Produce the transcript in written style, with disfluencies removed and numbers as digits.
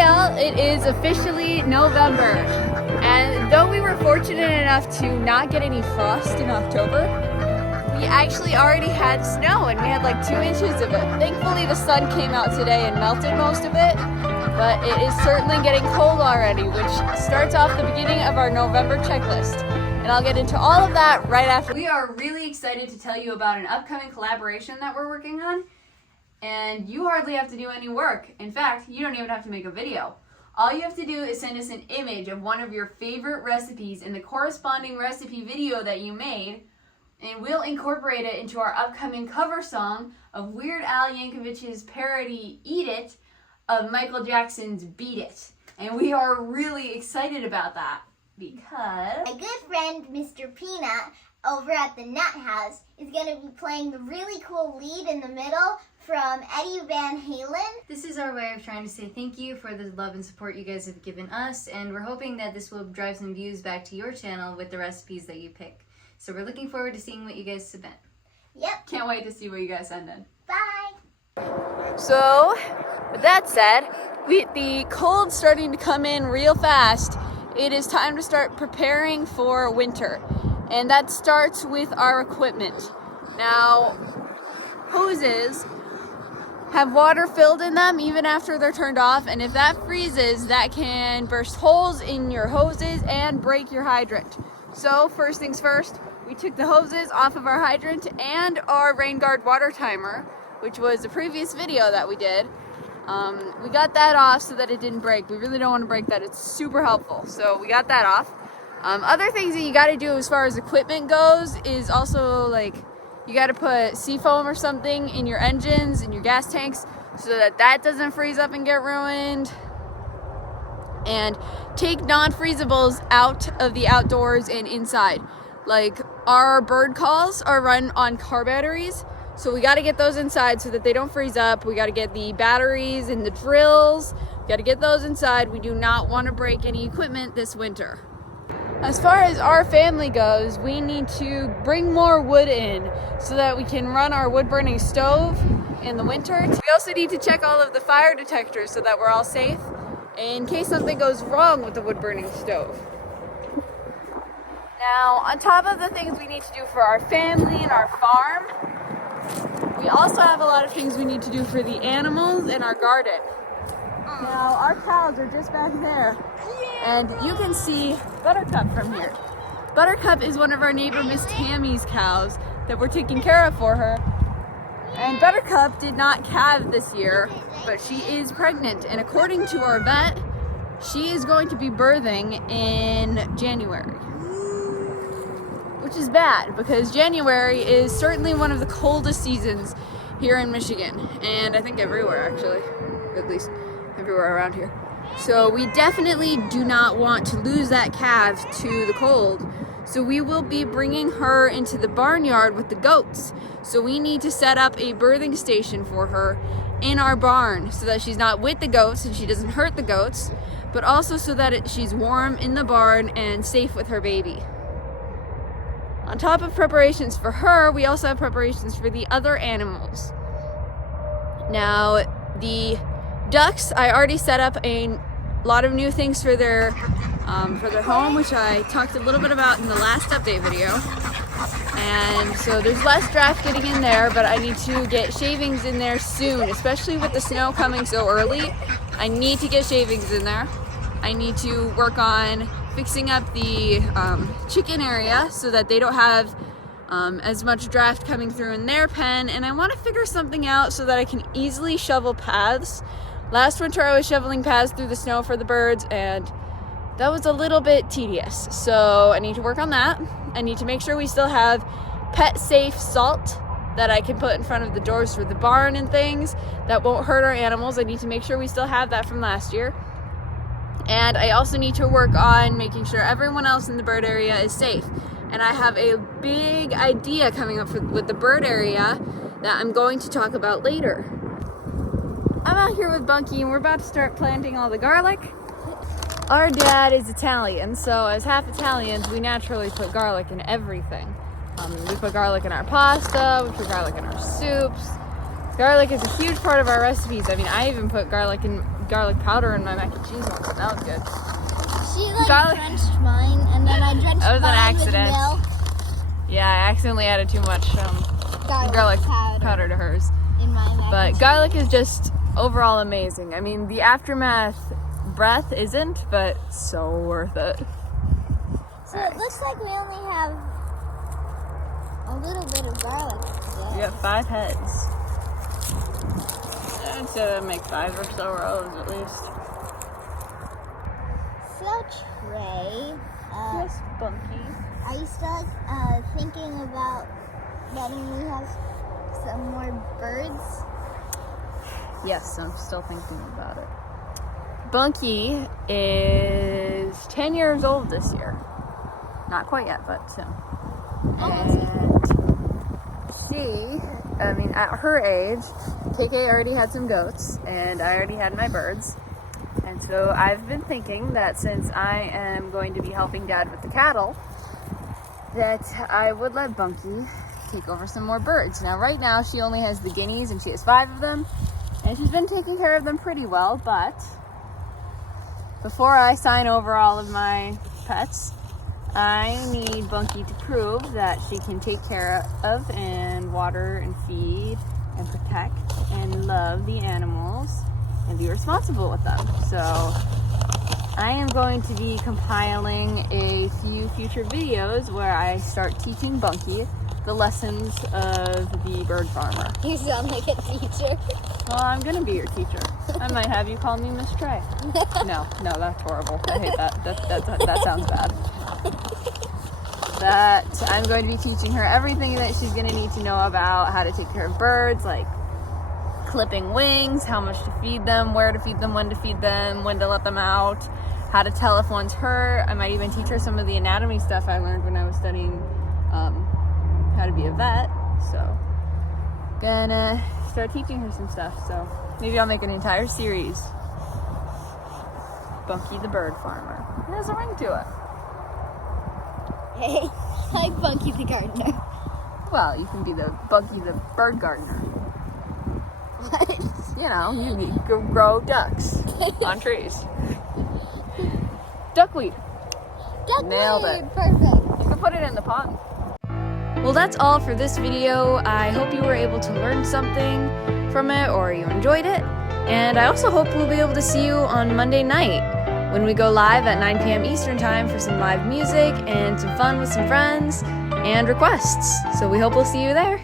y'all, it is officially November, and though we were fortunate enough to not get any frost in October, we actually already had snow, and we had like 2 inches of it. Thankfully the sun came out today and melted most of it, but it is certainly getting cold already, which starts off the beginning of our November checklist. And I'll get into all of that right after. We are really excited to tell you about an upcoming collaboration that we're working on. And you hardly have to do any work. In fact, you don't even have to make a video. All you have to do is send us an image of one of your favorite recipes and the corresponding recipe video that you made, and we'll incorporate it into our upcoming cover song of Weird Al Yankovic's parody Eat It of Michael Jackson's Beat It. And we are really excited about that because my good friend Mr. Peanut over at the Nut House is going to be playing the really cool lead in the middle from Eddie Van Halen. This is our way of trying to say thank you for the love and support you guys have given us, and we're hoping that this will drive some views back to your channel with the recipes that you pick. So we're looking forward to seeing what you guys submit. Yep. Can't wait to see what you guys send in. Bye. So, with that said, with the cold starting to come in real fast, it is time to start preparing for winter. And that starts with our equipment. Now, hoses have water filled in them even after they're turned off, and if that freezes, that can burst holes in your hoses and break your hydrant. So first things first, we took the hoses off of our hydrant and our rain guard water timer, which was the previous video that we did. We got that off so that it didn't break. We really don't want to break that. It's super helpful. So we got that off. Other things that you got to do as far as equipment goes is also like you got to put seafoam or something in your engines and your gas tanks so that that doesn't freeze up and get ruined. And take non-freezables out of the outdoors and inside. Like our bird calls are run on car batteries, so we got to get those inside so that they don't freeze up. We got to get the batteries and the drills. We got to get those inside. We do not want to break any equipment this winter. As far as our family goes, we need to bring more wood in so that we can run our wood burning stove in the winter. We also need to check all of the fire detectors so that we're all safe in case something goes wrong with the wood burning stove. Now, on top of the things we need to do for our family and our farm, we also have a lot of things we need to do for the animals in our garden. Now, our cows are just back there, and you can see Buttercup from here. Buttercup is one of our neighbor Miss Tammy's cows that we're taking care of for her. And Buttercup did not calve this year, but she is pregnant, and according to our vet, she is going to be birthing in January. Which is bad, because January is certainly one of the coldest seasons here in Michigan, and I think everywhere actually, at least everywhere around here. So we definitely do not want to lose that calf to the cold. So we will be bringing her into the barnyard with the goats. So we need to set up a birthing station for her in our barn so that she's not with the goats and she doesn't hurt the goats, but also so that she's warm in the barn and safe with her baby. On top of preparations for her, we also have preparations for the other animals. Now, the ducks, I already set up a lot of new things for their home, which I talked a little bit about in the last update video. And so there's less draft getting in there, but I need to get shavings in there soon, especially with the snow coming so early. I need to get shavings in there. I need to work on fixing up the chicken area so that they don't have as much draft coming through in their pen, and I want to figure something out so that I can easily shovel paths. Last winter I was shoveling paths through the snow for the birds, and that was a little bit tedious, so I need to work on that. I need to make sure we still have pet safe salt that I can put in front of the doors for the barn and things that won't hurt our animals. I need to make sure we still have that from last year. And I also need to work on making sure everyone else in the bird area is safe. And I have a big idea coming up with the bird area that I'm going to talk about later. I'm out here with Bunkie and we're about to start planting all the garlic. Our dad is Italian, so as half Italians, we naturally put garlic in everything. We put garlic in our pasta, we put garlic in our soups. Garlic is a huge part of our recipes. I mean, I even put garlic in garlic powder in my mac and cheese once, and that was good. She like Garlic- drenched mine, and then I drenched That was an mine with accident. milk. Yeah, I accidentally added too much garlic powder to hers. in my mac But and garlic is just overall amazing. I mean, the aftermath breath isn't, but so worth it. cheese. So it looks like we only have a little bit of garlic today. We got 5 heads. I'd say make 5 or so rows at least. So Trie, Yes, Bunkie. are you still thinking about letting me have some more birds? Yes, I'm still thinking about it. Bunkie is 10 years old this year. Not quite yet, but soon. And she, I mean, at her age, KK already had some goats, and I already had my birds. And so I've been thinking that since I am going to be helping Dad with the cattle, that I would let Bunkie take over some more birds. Now, right now, she only has the guineas, and she has 5 of them, and she's been taking care of them pretty well, but before I sign over all of my pets, I need Bunkie to prove that she can take care of and water and feed and protect and love the animals and be responsible with them. So I am going to be compiling a few future videos where I start teaching Bunkie the lessons of the bird farmer. You sound like a teacher. Well, I'm gonna be your teacher. I might have you call me Miss Trie. No, that's horrible. I hate that. That sounds bad. That I'm going to be teaching her everything that she's gonna need to know about how to take care of birds, like clipping wings, how much to feed them, where to feed them, when to let them out, how to tell if one's hurt. I might even teach her some of the anatomy stuff I learned when I was studying how to be a vet. So gonna start teaching her some stuff. So maybe I'll make an entire series. Bunkie the bird farmer. It has a ring to it. Hey, like Bunkie the gardener. Well, you can be the Bunkie the bird gardener. What? You know, you grow ducks on trees. Duckweed. Duckweed. Nailed it. Perfect. You can put it in the pond. Well, that's all for this video. I hope you were able to learn something from it or you enjoyed it. And I also hope we'll be able to see you on Monday night when we go live at 9 p.m. Eastern Time for some live music and some fun with some friends and requests. So we hope we'll see you there.